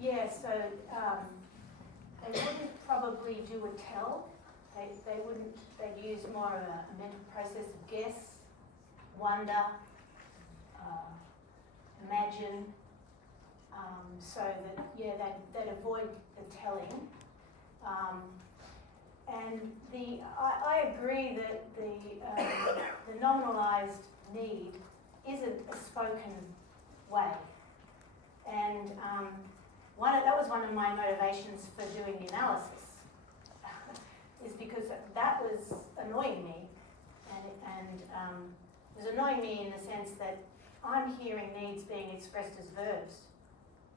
Yeah, so they wouldn't probably do a tell. They wouldn't. They'd use more of a mental process of guess, wonder, imagine. So that they'd avoid the telling. And I agree that the nominalised need isn't a spoken way. And that was one of my motivations for doing the analysis, is because that was annoying me, and it was annoying me in the sense that I'm hearing needs being expressed as verbs,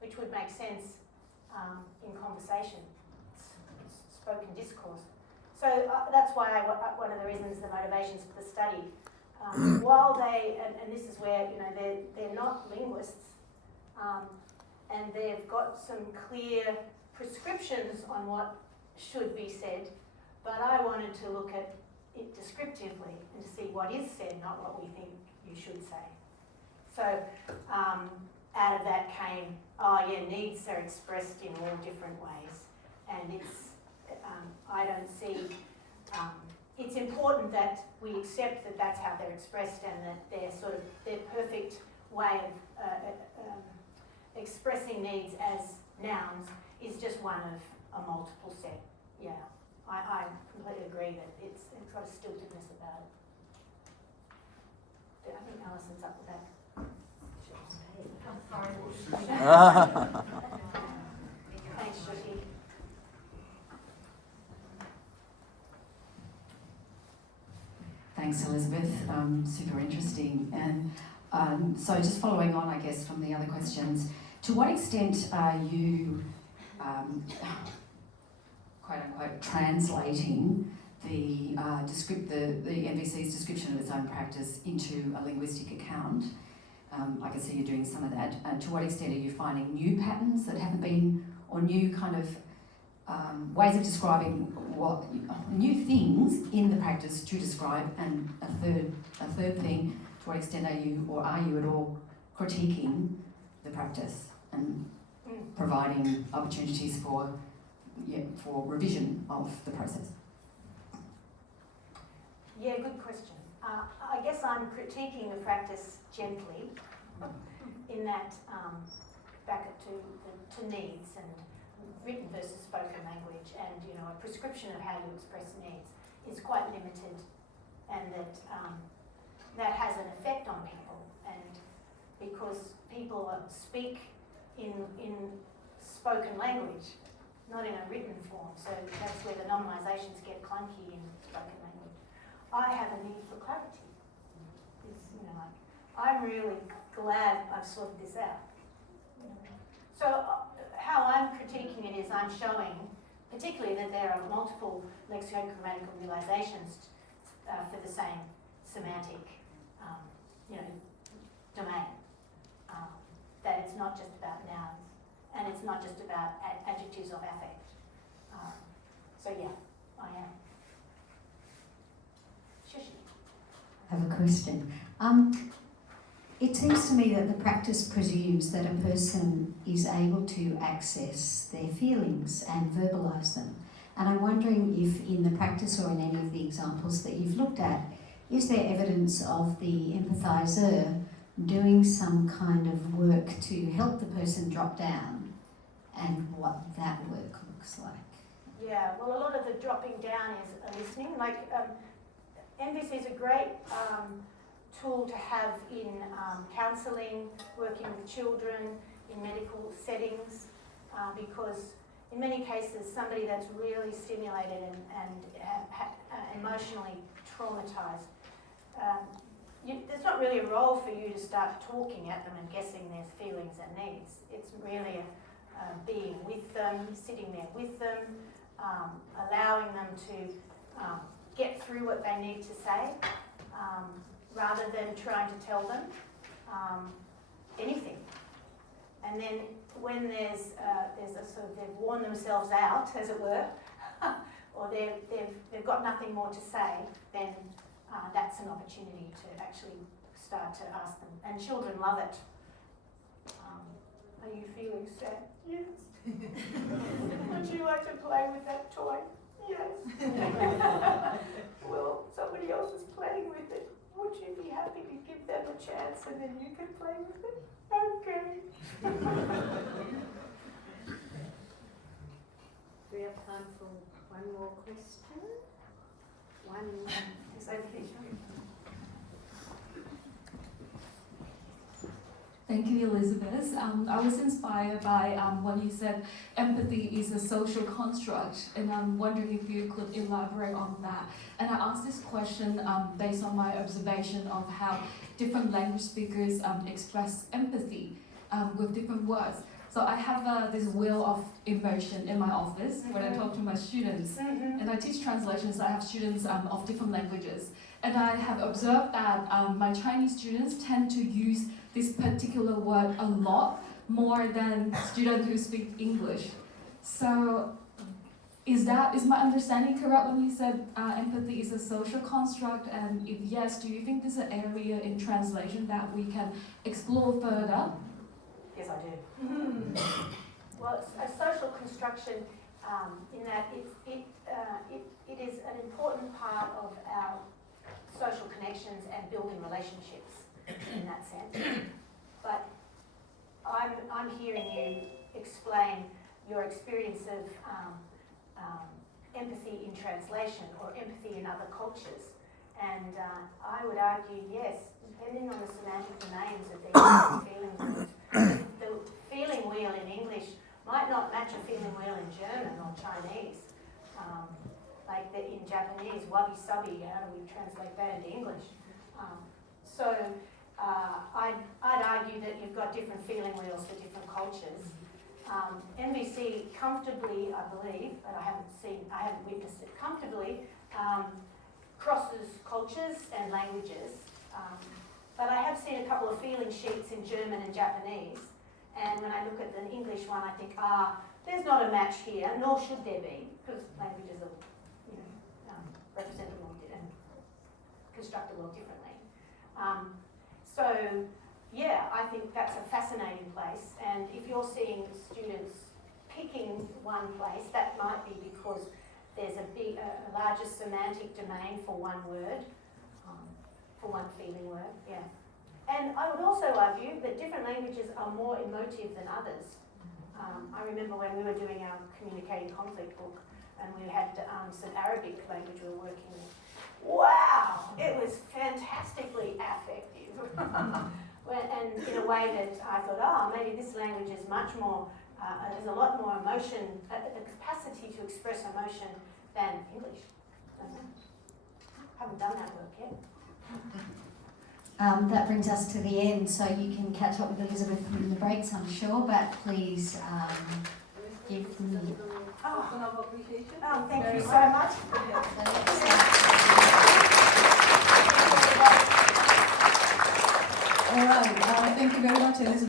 which would make sense in conversation. It's spoken discourse. So that's why one of the reasons, the motivations for the study, while they, and this is where, they're not linguists, and they've got some clear prescriptions on what should be said, but I wanted to look at it descriptively and to see what is said, not what we think you should say. So out of that came, needs are expressed in all different ways, and it's, I don't see, it's important that we accept that that's how they're expressed, and that their perfect way of expressing needs as nouns is just one of a multiple set. Yeah, I completely agree that it's got a stiltedness about it. I think Alison's up the back. Thanks, Shushi. Thanks, Elizabeth. Super interesting. And so just following on, I guess, from the other questions, to what extent are you, quote unquote, translating the NVC's description of its own practice into a linguistic account? I can see you're doing some of that. To what extent are you finding new patterns that haven't been, or new kind of ways of describing new things in the practice to describe? And a third thing, to what extent are you at all critiquing the practice and providing opportunities for revision of the process? Yeah, good question. I guess I'm critiquing the practice gently, in that back to needs and written versus spoken language, and a prescription of how you express needs is quite limited, and that has an effect on people, and because people speak in spoken language, not in a written form, so that's where the nominalisations get clunky in spoken language. I have a need for clarity. I'm really glad I've sorted this out. So how I'm critiquing it is I'm showing, particularly that there are multiple lexicogrammatical realisations for the same semantic, domain. That it's not just about nouns, and it's not just about adjectives of affect. So yeah, I am. Shushi. I have a question. It seems to me that the practice presumes that a person is able to access their feelings and verbalise them. And I'm wondering if in the practice or in any of the examples that you've looked at, is there evidence of the empathiser doing some kind of work to help the person drop down, and what that work looks like? Yeah, well, a lot of the dropping down is listening. Like, NVC is a great tool to have in counselling, working with children, in medical settings, because in many cases somebody that's really stimulated and emotionally traumatised, there's not really a role for you to start talking at them and guessing their feelings and needs. It's really being with them, sitting there with them, allowing them to get through what they need to say, rather than trying to tell them anything. And then when there's a sort of, they've worn themselves out, as it were, or they've got nothing more to say, then that's an opportunity to actually start to ask them. And children love it. Are you feeling sad? Yes. Would you like to play with that toy? Yes. Well, somebody else is playing with it. Would you be happy to give them a chance and then you can play with it? Okay. Do we have time for one more question? One. Is that okay? Thank you, Elizabeth. I was inspired by when you said empathy is a social construct, and I'm wondering if you could elaborate on that. And I asked this question based on my observation of how different language speakers express empathy with different words. So I have this wheel of emotion in my office when I talk to my students, and I teach translations. I have students of different languages, and I have observed that my Chinese students tend to use this particular word a lot more than students who speak English. So is my understanding correct when you said empathy is a social construct? And if yes, do you think there's an area in translation that we can explore further? Yes, I do. Well, it's a social construction in that it is an important part of our social connections and building relationships in that sense. But I'm I'm hearing you explain your experience of empathy in translation or empathy in other cultures. And I would argue, yes, depending on the semantic domains of these feeling wheels, the feeling wheel in English might not match a feeling wheel in German or Chinese. Like in Japanese, wabi-sabi, how do we translate that into English? I'd argue that you've got different feeling wheels for different cultures. NVC comfortably, I believe, but I haven't witnessed it, comfortably crosses cultures and languages. But I have seen a couple of feeling sheets in German and Japanese, and when I look at the English one, I think, there's not a match here, nor should there be, because languages are, represent the world and construct the world differently. I think that's a fascinating place, and if you're seeing students picking one place, that might be because there's a larger semantic domain for one word, for one feeling word, yeah. And I would also argue that different languages are more emotive than others. I remember when we were doing our communicating conflict book, and we had some Arabic language we were working with. Wow, it was fantastically affective. And in a way that I thought, maybe this language is much more, there's a lot more emotion, the capacity to express emotion than English. Haven't done that work yet. That brings us to the end, so you can catch up with Elizabeth in the breaks, I'm sure, but please give me... Thank you so much. All right, thank you very much, Elizabeth.